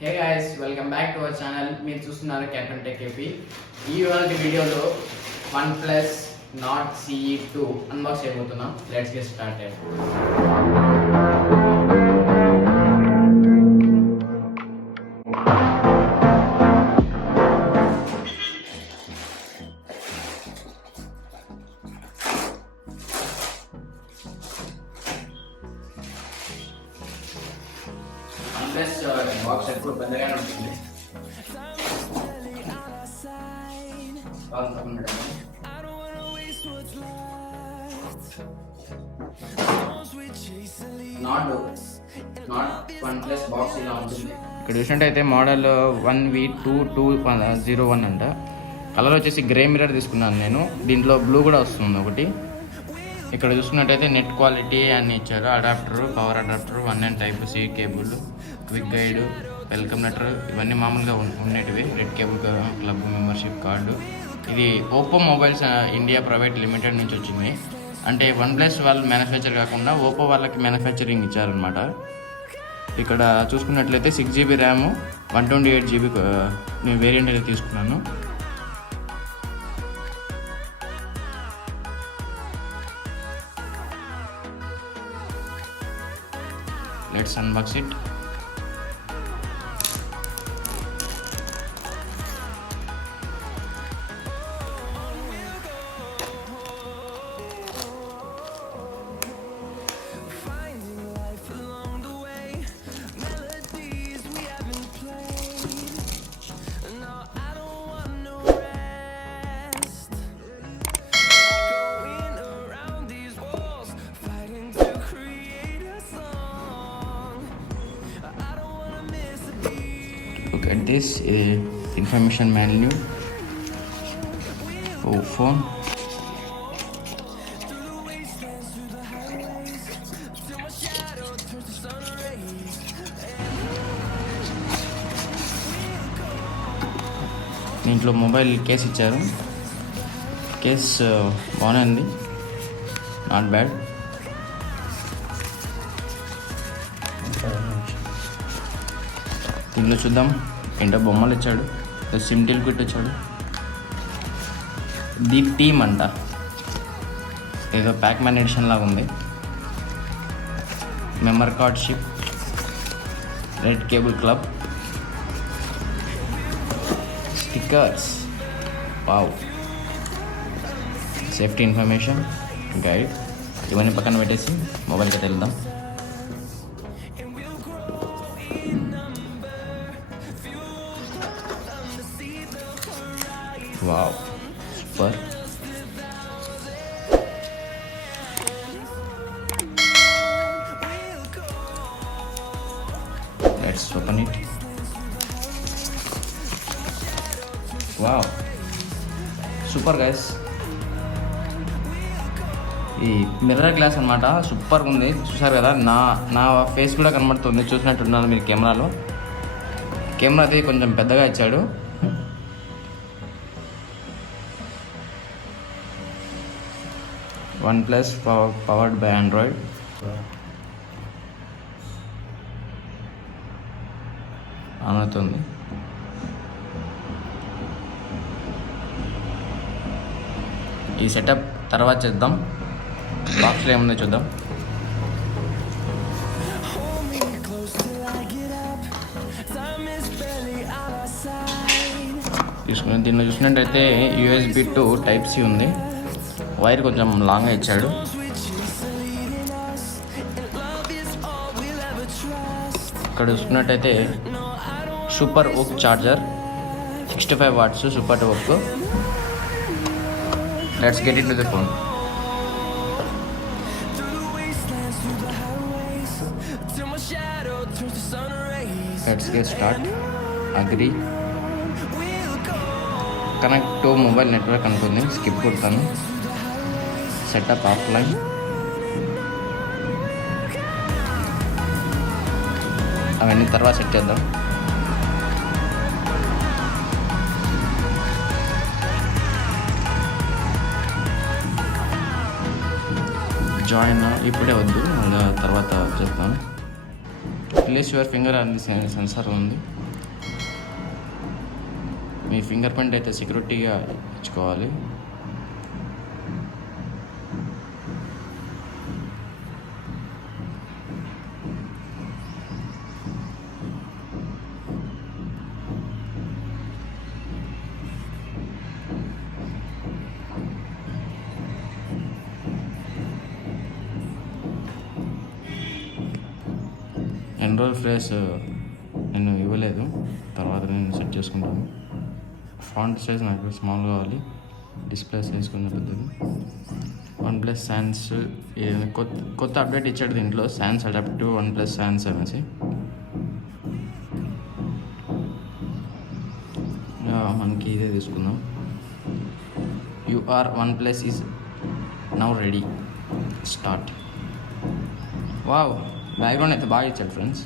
Hey guys, welcome back to our channel. మీరు చూస్తున్నారు captain tech AP. ఈ వీడియోలో OnePlus Nord CE2 unbox చేయబోతున్నాం. Let's get started. Plus box ఎక్కువ పెద్దగానే ఉంటుంది. నాట్ వన్ ప్లస్ బాక్స్ ఇలా ఉంటుంది. ఇక్కడ చూసినట్టయితే మోడల్ 1V2201 అంట. కలర్ వచ్చేసి గ్రే మిర్రర్ తీసుకున్నాను నేను. దీంట్లో బ్లూ కూడా వస్తుంది ఒకటి. ఇక్కడ చూసుకున్నట్టయితే నెట్ క్వాలిటీ అని ఇచ్చారు. Adapter, power adapter, 1N Type-C cable, quick guide, welcome letter, ఇవన్నీ మామూలుగా ఉండేటివి. Red cable club membership card. ఇది Oppo mobiles India private limited నుంచి వచ్చింది. అంటే వన్ ప్లస్ వాళ్ళు మ్యానుఫ్యాక్చర్ కాకుండా ఓప్పో వాళ్ళకి మ్యానుఫ్యాక్చరింగ్ ఇచ్చారనమాట. ఇక్కడ చూసుకున్నట్లయితే 6GB ర్యామ్, 128GB నేను వేరియంట్ అయితే తీసుకున్నాను. Let's unbox it. Look at this information manual. Oh, phone. దీంట్లో మొబైల్ కేస్ ఇచ్చారు. కేస్ బాగానే ఉంది, నాట్ బ్యాడ్. దీంట్లో చూద్దాం ఏంటో బొమ్మలు ఇచ్చాడు, సిమ్ టిల్కిట్ ఇచ్చాడు. ది టీమ్ అంట, ఏదో ప్యాక్ మ్యాన్ ఎడిషన్ లాగా ఉంది. Memory card ship, red cable club, stickers, wow, safety information, guide. ఇవన్నీ పక్కన పెట్టేసి మొబైల్కి వెళ్దాం. Wow, super. Let's open it. Wow, super guys. ఈ మిర్రర్ గ్లాస్ అనమాట, సూపర్గా ఉంది. చూసారు కదా, నా ఫేస్ కూడా కనబడుతుంది. చూసినట్టున్నారు మీరు కెమెరాలో. కెమెరా అది కొంచెం పెద్దగా ఇచ్చాడు. One plus powered by Android. On అవుతుంది. ఈ సెటప్ తర్వాత చేద్దాం. బాక్స్లో ఏముందో చూద్దాం. దీనిలో చూసినట్టయితే USB to Type-C ఉంది. వైర్ కొంచెం లాంగ్గా ఇచ్చాడు. ఇక్కడ చూసుకున్నట్టయితే సూపర్ ఓక్ చార్జర్, 65 watts సూపర్ ఓక్. Let's get in to the phone. Let's get start. Agree. Connect to mobile network అనుకుంది, స్కిప్ కొడతాను. Setup offline. అవన్నీ తర్వాత సెట్ చేద్దాం. జాయిన్ ఇప్పుడే వద్దు, మళ్ళీ తర్వాత చెప్తాను. ప్లేస్ యువర్ ఫింగర్ అని సెన్సార్ ఉంది. మీ ఫింగర్ ప్రింట్ అయితే సెక్యూరిటీగా ఇచ్చుకోవాలి. ఎన్రోల్ ఫ్రేస్ నేను ఇవ్వలేదు, తర్వాత నేను సెట్ చేసుకుంటాను. ఫాంట్ సైజ్ నాకు స్మాల్ కావాలి, డిస్ప్లే సైజ్ కొంచెం పెద్దది. OnePlus Sans కొత్త అప్డేట్ ఇచ్చాడు దీంట్లో, Sans అడాప్టివ్ OnePlus Sans అనేసి. మనకి ఇదే తీసుకుందాం. OnePlus is now ready, start. Wow, background అయితే బాగా ఇచ్చాడు ఫ్రెండ్స్.